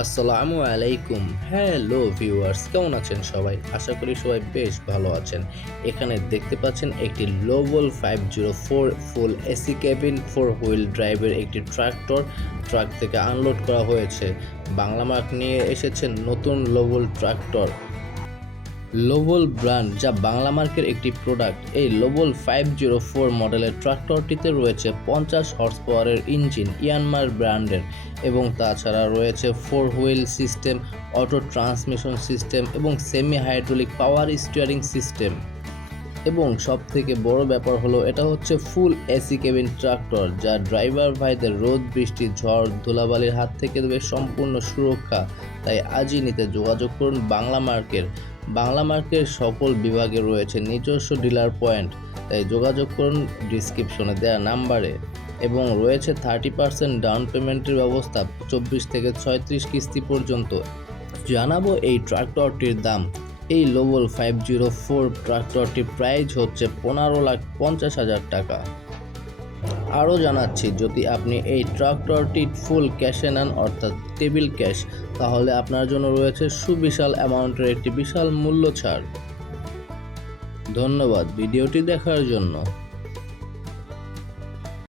আসসালামু আলাইকুম। Hello viewers কেমন আছেন সবাই? আশা করি সবাই বেশ ভালো আছেন। এখানে দেখতে পাচ্ছেন একটি লোবল five zero four full AC cabin four wheel ড্রাইভের একটি ট্রাক্টর ট্রাক থেকে আনলোড করা হয়েছে। বাংলা মার্ক নিয়ে এসেছেন নতুন লোবল ট্রাক্টর লোবল ব্র্যান্ড যা বাংলা মার্কের একটি প্রোডাক্ট এই লোবল ফাইভ জিরো ফোর মডেলের ট্রাক্টরটিতে রয়েছে পঞ্চাশ হর্স পাওয়ারের ইঞ্জিন ইয়ানমার ব্র্যান্ডের এবং তাছাড়া রয়েছে four wheel system auto transmission system এবং semi hydraulic power steering system এবং সব থেকে বড় ব্যাপার হলো, এটা হচ্ছে ফুল এসি কেবিন ট্রাক্টর যা ড্রাইভার ভাইদের রোদ, বৃষ্টি, ঝড়, ধুলাবালির হাত থেকে দেবে সম্পূর্ণ সুরক্ষা। তাই আজই নিতে যোগাযোগ করুন বাংলা মার্কের বাংলা মার্কের সকল বিভাগে রয়েছে নিজস্ব ডিলার পয়েন্ট, তাই যোগাযোগ করুন ডিসক্রিপশনে দেওয়া নাম্বারে। এবং রয়েছে থার্টি পার্সেন্ট ডাউন পেমেন্টের ব্যবস্থা চব্বিশ থেকে ছয়ত্রিশ কিস্তি পর্যন্ত। জানাব এই ট্রাক্টরটির দাম। এই লোবল ফাইভ জিরো ফোর ট্রাক্টরটির প্রাইস হচ্ছে পনেরো লাখ পঞ্চাশ হাজার টাকা। আরও জানাচ্ছি, যদি আপনি এই ট্রাক্টরটি ফুল ক্যাশে নেন, অর্থাৎ টেবিল ক্যাশ, তাহলে আপনার জন্য রয়েছে সুবিশাল অ্যামাউন্টের একটি বিশাল মূল্য ছাড়। ধন্যবাদ ভিডিওটি দেখার জন্য।